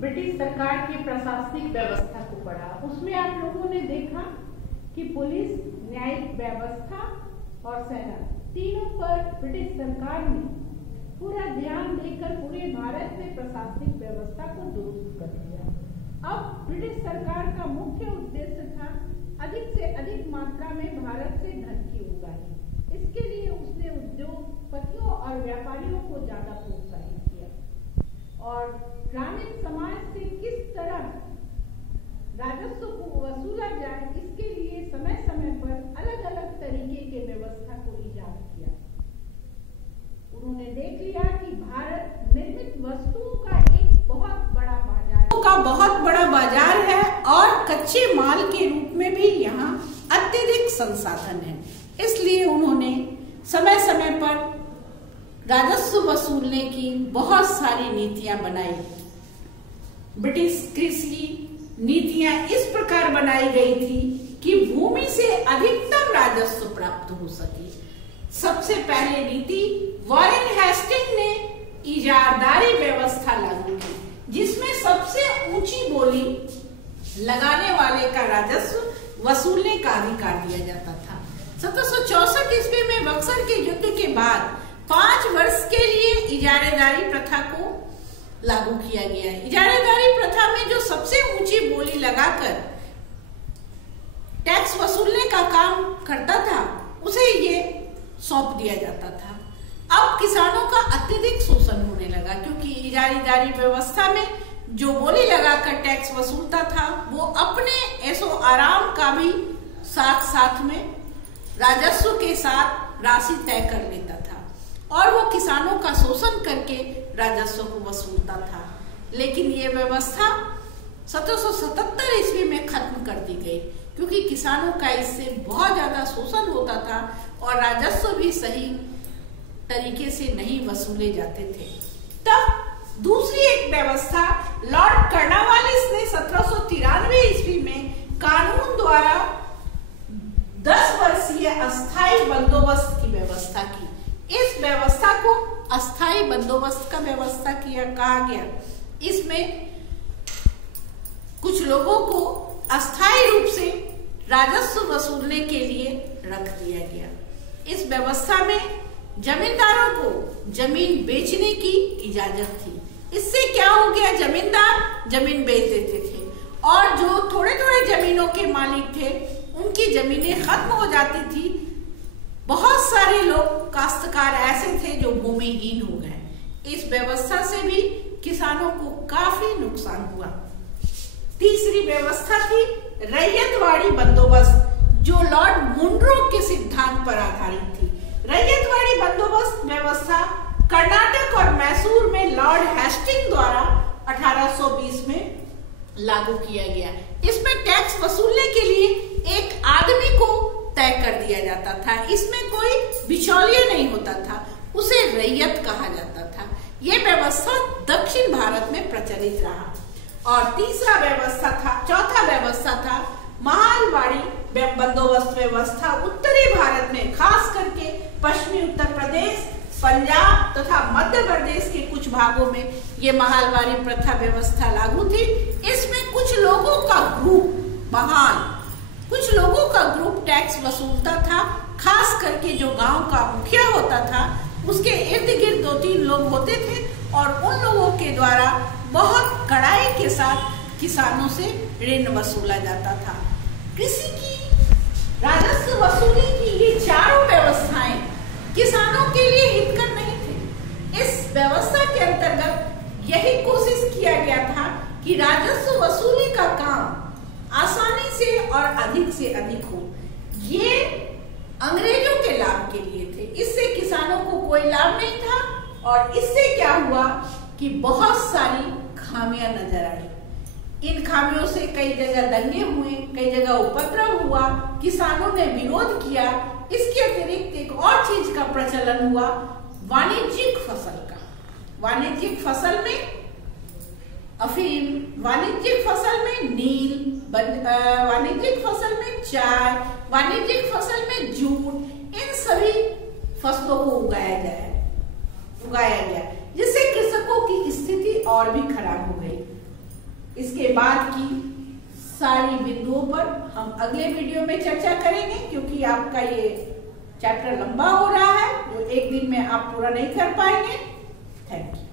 British सरकार की प्रशासनिक व्यवस्था को पढ़ा, उसमें आप लोगों ने देखा कि पुलिस, न्यायिक व्यवस्था और सेना तीनों पर ब्रिटिश सरकार ने पूरा ध्यान देकर पूरे भारत में प्रशासनिक व्यवस्था को दुरुस्त कर दिया। अब ब्रिटिश सरकार का मुख्य उद्देश्य था अधिक से अधिक मात्रा में भारत से धन की उगाही। इसके लिए उसने उद्योगपतियों और व्यापारियों को ज्यादा प्रोत्साहित किया और ग्रामीण समाज से किस तरह राजस्व को वसूला जाए, इसके लिए समय समय पर अलग अलग तरीके के व्यवस्था को ईजाद किया। उन्होंने देख लिया कि भारत निर्मित वस्तुओं का एक बहुत बड़ा बाजार है और कच्चे माल के रूप में भी यहाँ अत्यधिक संसाधन है। इसलिए उन्होंने समय समय पर राजस्व वसूलने की बहुत सारी नीतियां बनाई। ब्रिटिश कृषि नीतियां इस प्रकार बनाई गई थी कि भूमि से अधिकतम राजस्व प्राप्त हो सके। सबसे पहले नीति वॉरेन हेस्टिंग ने इजारदारी व्यवस्था लागू की, जिसमें सबसे ऊंची बोली लगाने वाले का राजस्व वसूलने का अधिकार दिया जाता था। 1764 ईस्वी में बक्सर के युद्ध के बाद 5 वर्ष के लिए इजारेदारी प्रथा को लागू किया गया है। इजारेदारी प्रथा में जो सबसे ऊंची बोली लगाकर टैक्स वसूलने का काम करता था, उसे ये सौंप दिया जाता था। अब किसानों का अत्यधिक शोषण होने लगा, क्योंकि इजारेदारी व्यवस्था में जो बोली लगाकर टैक्स वसूलता था, वो अपने ऐसो आराम का भी साथ साथ में राजस्व के साथ राशि तय कर लेता था और वो किसानों का शोषण करके राजस्व को वसूलता था। लेकिन ये व्यवस्था 1777 ईस्वी में खत्म कर दी गई, क्योंकि किसानों का इससे बहुत ज्यादा शोषण होता था और राजस्व भी सही तरीके से नहीं वसूले जाते थे। तब दूसरी एक व्यवस्था लॉर्ड कर्नवालिस ने 1793 ईस्वी में कानून द्वारा 10 वर्षीय अस्थायी बंदोबस्त की व्यवस्था की। इस व्यवस्था को अस्थायी बंदोबस्त का व्यवस्था कहा गया। इसमें कुछ लोगों को अस्थायी रूप से राजस्व वसूलने के लिए रख दिया गया। इस व्यवस्था में जमींदारों को जमीन बेचने की इजाजत थी। इससे क्या हो गया, जमींदार जमीन बेच देते थे और जो थोड़े थोड़े जमीनों के मालिक थे, उनकी जमीनें खत्म हो जाती थी। बहुत सारे लोग काश्तकार ऐसे थे जो भूमिहीन हो गए। इस व्यवस्था से भी किसानों को काफी नुकसान हुआ। तीसरी व्यवस्था थी रैयतवाड़ी बंदोबस्त, जो लॉर्ड मुनरो के सिद्धांत पर आधारित थी। रैयतवाड़ी बंदोबस्त व्यवस्था कर्नाटक और मैसूर में लॉर्ड हेस्टिंग द्वारा 1820 में लागू किया गया। इसमें टैक्स वसूलने के लिए एक आदमी को तय कर दिया जाता था। इसमें कोई बिचौलिया नहीं होता था, उसे रैयत कहा जाता था। यह व्यवस्था दक्षिण भारत में प्रचलित रहा। और चौथा व्यवस्था था महालवाड़ी बंदोबस्त व्यवस्था। उत्तरी भारत में खास करके पश्चिमी उत्तर प्रदेश, पंजाब तथा मध्य प्रदेश के कुछ भागों में ये महालवाड़ी प्रथा व्यवस्था लागू थी। इसमें कुछ लोगों का ग्रुप टैक्स वसूलता था। खास करके जो गांव का मुखिया होता था, उसके इर्द गिर्द 2-3 लोग होते थे और उन लोगों के द्वारा बहुत कड़ाई के साथ किसानों से ऋण वसूला जाता था। कृषि की राजस्व वसूली की ये चारों व्यवस्थाएं किसानों के लिए हितकर नहीं थे। इस व्यवस्था के अंतर्गत यही कोशिश किया गया था कि राजस्व वसूली का काम आसानी से और अधिक से अधिक हो। ये अंग्रेजों के लाभ के लिए थे, इससे किसानों को कोई लाभ नहीं था। और इससे क्या हुआ कि बहुत सारी खामियां नजर आई। इन खामियों से कई जगह दंगे हुए, कई जगह उपद्रव हुआ, किसानों ने विरोध किया। इसके अतिरिक्त एक और चीज का प्रचलन हुआ, वाणिज्यिक फसल का। वाणिज्यिक फसल में अफीम, वाणिज्यिक फसल में नील, वाणिज्यिक फसल में चाय, वाणिज्यिक फसल में जूट, इन सभी फसलों को उगाया गया, जिससे कृषकों की स्थिति और भी खराब हो गई। इसके बाद की सारी बिंदुओं पर हम अगले वीडियो में चर्चा करेंगे, क्योंकि आपका ये चैप्टर लंबा हो रहा है जो एक दिन में आप पूरा नहीं कर पाएंगे। Thank you.